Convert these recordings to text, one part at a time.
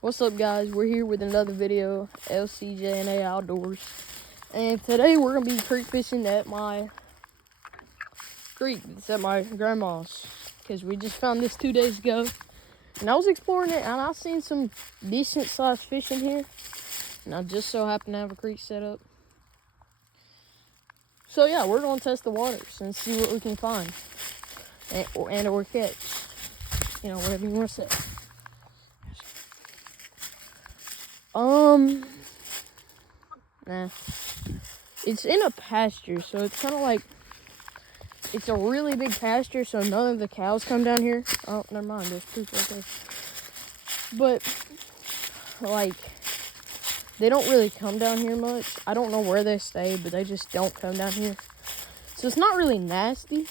What's up, guys? We're here with another video, LCJ&A Outdoors, and today we're gonna be creek fishing at my creek. It's at my grandma's because we just found this 2 days ago, and I was exploring it and I seen some decent sized fish in here, and I just so happen to have a creek set up. So yeah, we're gonna test the waters and see what we can find or catch, whatever you want to say. Nah. It's in a pasture, so it's kind of like, it's a really big pasture, so none of the cows come down here. Oh, never mind, there's poop right there. But, like, they don't really come down here much. I don't know where they stay, but they just don't come down here. So it's not really nasty,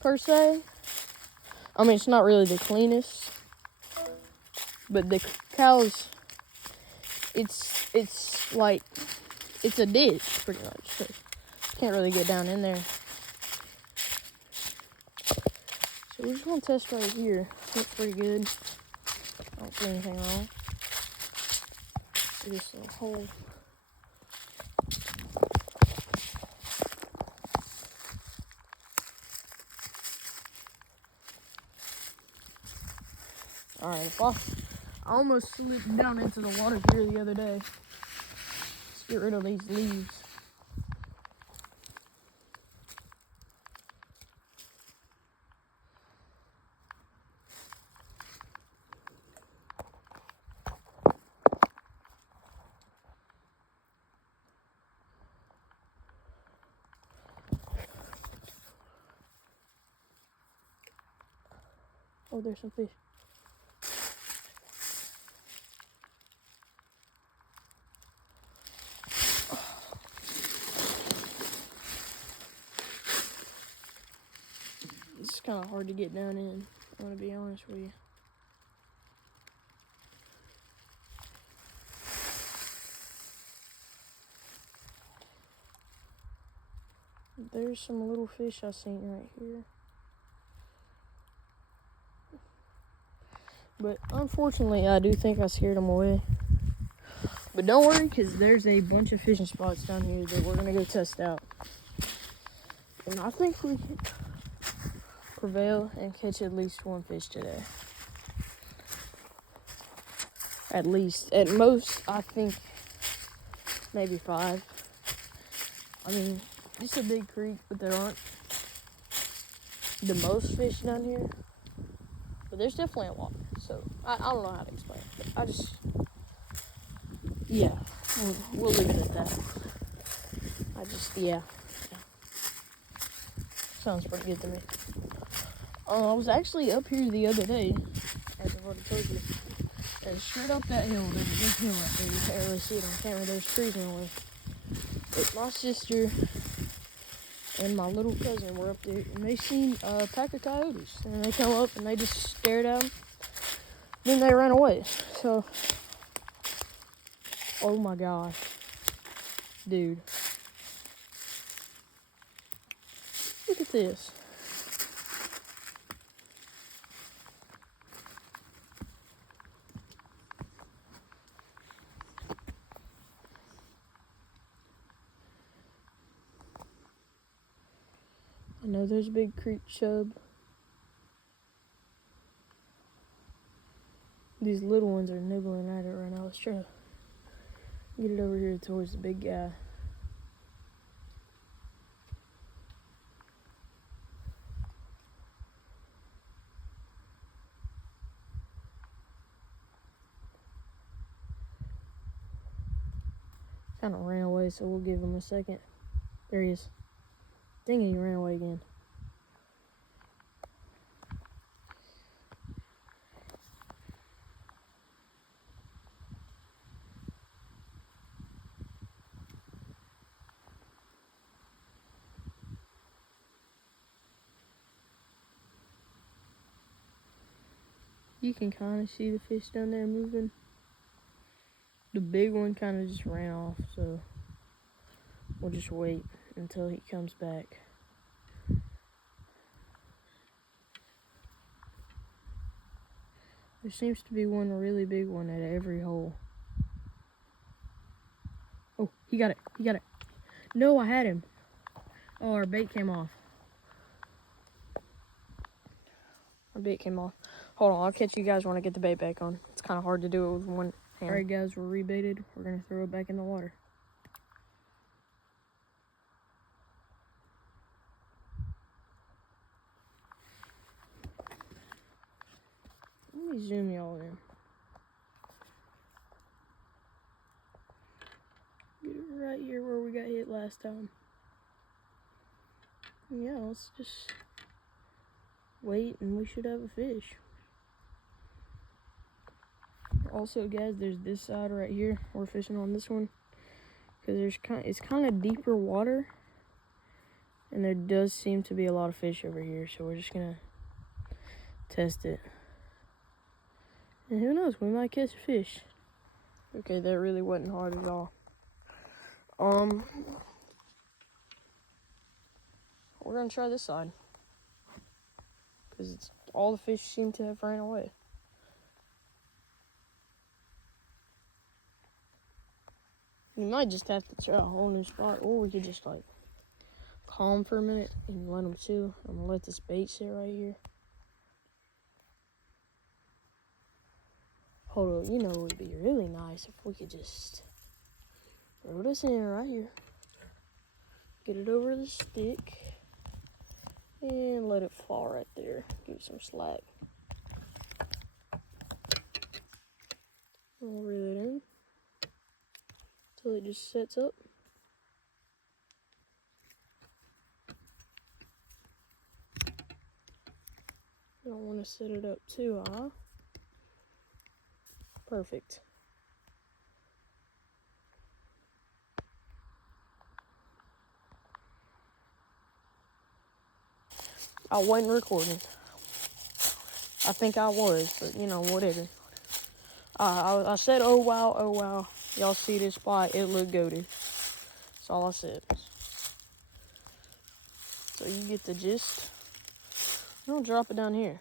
per se. I mean, it's not really the cleanest. But the cows, it's like, it's a ditch, pretty much. So can't really get down in there. So we're just gonna test right here. Looks pretty good. I don't see anything wrong. Just a hole. Alright, I almost slipped down into the water here the other day. Let's get rid of these leaves. Oh, there's some fish. It's kind of hard to get down in, I'm gonna be honest with you. There's some little fish I seen right here. But unfortunately, I do think I scared them away. But don't worry, because there's a bunch of fishing spots down here that we're going to go test out. And I think we can prevail and catch at least one fish today. At least. At most, I think maybe 5. I mean, it's a big creek, but there aren't the most fish down here. But there's definitely a lot. So, I don't know how to explain it. But I just, yeah, we'll leave it at that. Yeah. Sounds pretty good to me. I was actually up here the other day, as I've already told you. And straight up that hill, there's a big hill up there. You can't really see it on camera. There's trees in the way. But my sister and my little cousin were up there, and they seen a pack of coyotes. And they come up and they just stared at them. Then they ran away. So, oh my gosh, dude, look at this. I know there's a big creek chub. These little ones are nibbling at it right now. Let's try to get it over here towards the big guy. Kind of ran away, so we'll give him a second. There he is. Dang it, he ran away again. You can kind of see the fish down there moving. The big one kind of just ran off, so we'll just wait until he comes back. There seems to be one really big one at every hole. Oh, he got it. He got it. No, I had him. Oh, our bait came off. Our bait came off. Hold on, I'll catch you guys when I get the bait back on. It's kind of hard to do it with one hand. Alright guys, we're rebaited. We're going to throw it back in the water. Let me zoom y'all in. Get it right here where we got hit last time. Yeah, let's just wait and we should have a fish. Also guys, there's this side right here. We're fishing on this one because it's kind of deeper water and there does seem to be a lot of fish over here, so we're just gonna test it. And who knows, we might catch a fish. Okay, that really wasn't hard at all. We're gonna try this side because all the fish seem to have ran away. We might just have to try a whole new spot, or we could just like calm for a minute and let them chew. I'm gonna let this bait sit right here. Hold on, you know it would be really nice if we could just throw this in right here. Get it over the stick and let it fall right there. Give it some slack. We'll reel it in until it just sets up. I don't want to set it up too high. Perfect. I wasn't recording. I think I was, but you know, whatever. I said, oh wow, oh wow. Y'all see this spot, it looked goated. That's all I said. So you get the gist. I'll drop it down here.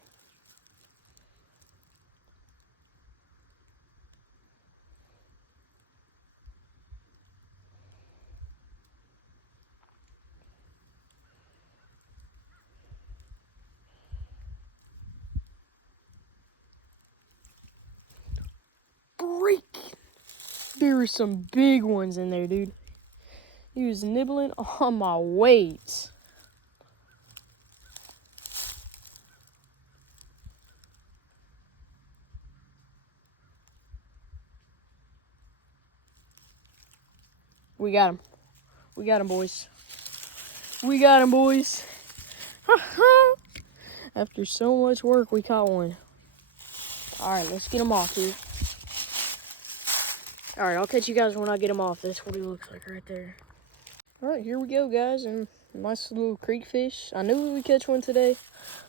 Break! There were some big ones in there, dude. He was nibbling on my weight. We got him. We got him, boys. We got him, boys. After so much work, we caught one. All right, let's get him off here. All right, I'll catch you guys when I get him off. That's what he looks like right there. All right, here we go, guys. And nice little creek fish. I knew we would catch one today.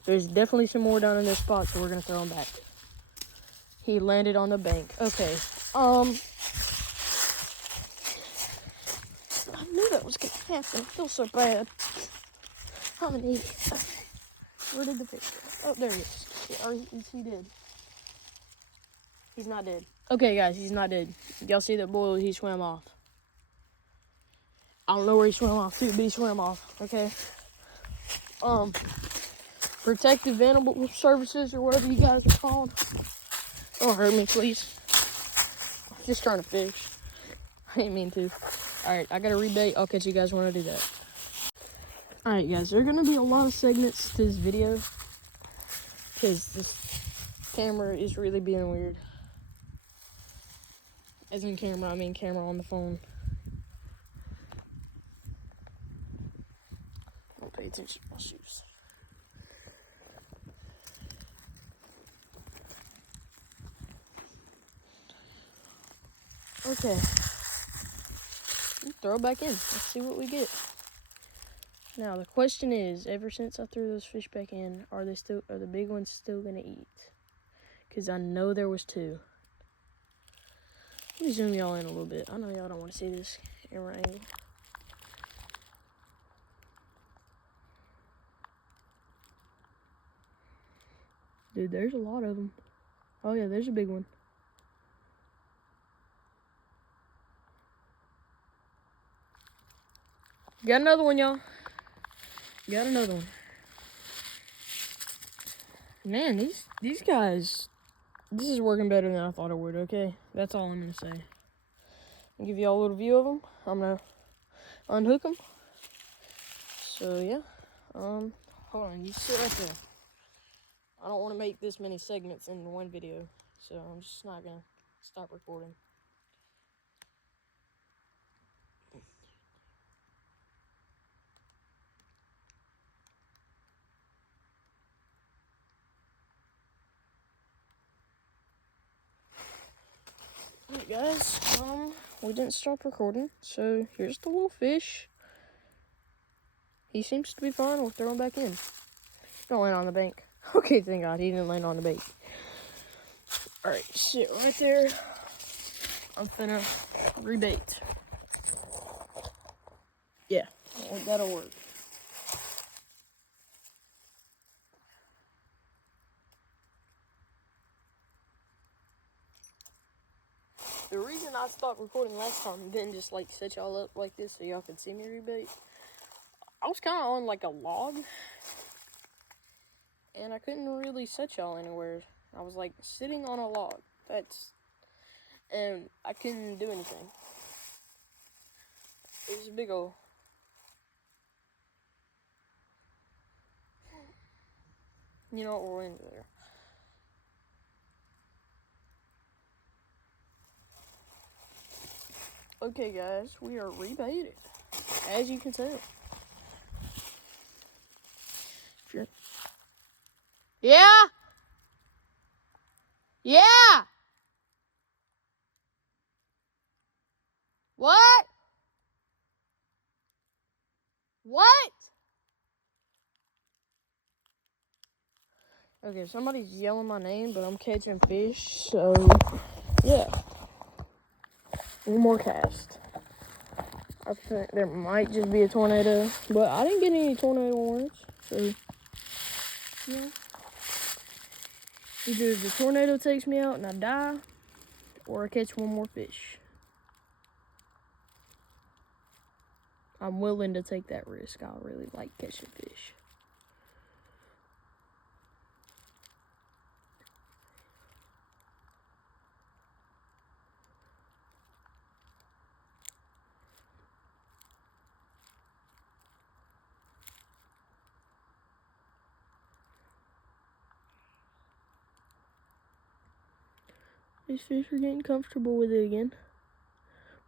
There's definitely some more down in this spot, so we're gonna throw him back. He landed on the bank. Okay. I knew that was gonna happen. I feel so bad. I'm an idiot. Where did the fish go? Oh, there he is. Or is he dead? He's not dead. Okay, guys, he's not dead. Y'all see that boy? He swam off. I don't know where he swam off to, but he swam off. Okay. Protective Animal Services or whatever you guys are called. Don't hurt me, please. I'm just trying to fish. I didn't mean to. Alright, I gotta rebait. I'll catch you guys when I do that. Alright, guys, there are gonna be a lot of segments to this video because this camera is really being weird. As in camera, I mean camera on the phone. Don't pay attention to my shoes. Okay. Throw it back in. Let's see what we get. Now the question is, ever since I threw those fish back in, are the big ones still gonna eat? Because I know there was two. Let me zoom y'all in a little bit. I know y'all don't want to see this camera angle. Dude, there's a lot of them. Oh yeah, there's a big one. Got another one, y'all. Got another one. Man, these guys, this is working better than I thought it would, okay? That's all I'm going to say. I'll give y'all a little view of them. I'm going to unhook them. So, yeah. Hold on, you sit right there. I don't want to make this many segments in one video, so I'm just not going to stop recording. Alright guys, we didn't stop recording, so here's the little fish. He seems to be fine. We'll throw him back in. Don't land on the bank. Okay, thank God he didn't land on the bank. Alright, sit right there. I'm finna rebait. Yeah, that'll work. The reason I stopped recording last time and didn't just like set y'all up like this so y'all could see me rebait, I was kind of on like a log and I couldn't really set y'all anywhere. I was like sitting on a log. And I couldn't do anything. It was a big ol'. You know what, we're in there. Okay guys, we are rebaited, as you can tell. Yeah! Yeah! What? What? Okay, somebody's yelling my name, but I'm catching fish, so yeah. One more cast. I think there might just be a tornado, but I didn't get any tornado warnings, so yeah. Either the tornado takes me out and I die, or I catch one more fish. I'm willing to take that risk. I really like catching fish. These fish are getting comfortable with it again.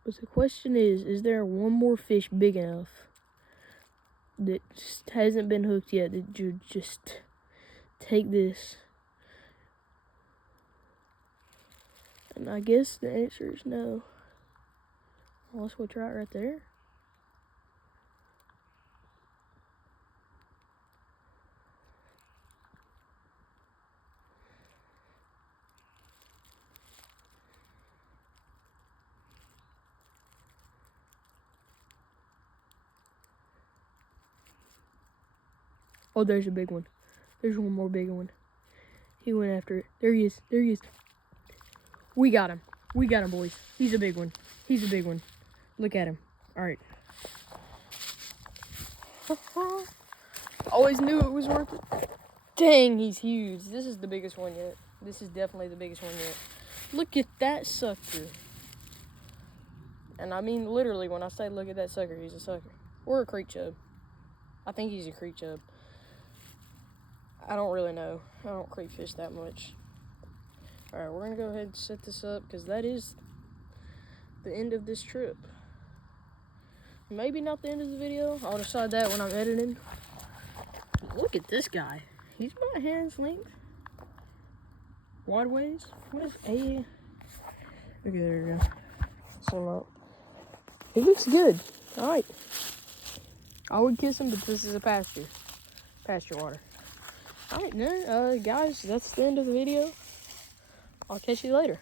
But the question is there one more fish big enough that just hasn't been hooked yet that you just take this? And I guess the answer is no. Well, let's go try it right there. Oh, there's a big one. There's one more big one. He went after it. There he is. There he is. We got him. We got him, boys. He's a big one. He's a big one. Look at him. All right. Always knew it was worth it. Dang, he's huge. This is the biggest one yet. This is definitely the biggest one yet. Look at that sucker. And I mean literally when I say look at that sucker, he's a sucker. Or a creek chub. I think he's a creek chub. I don't really know. I don't creek fish that much. Alright, we're going to go ahead and set this up because that is the end of this trip. Maybe not the end of the video. I'll decide that when I'm editing. Look at this guy. He's about a hand's length. Waterways. What is a... Okay, there we go. Set him up. He looks good. Alright. I would kiss him, but this is a pasture. Pasture water. Alright, then, guys, that's the end of the video. I'll catch you later.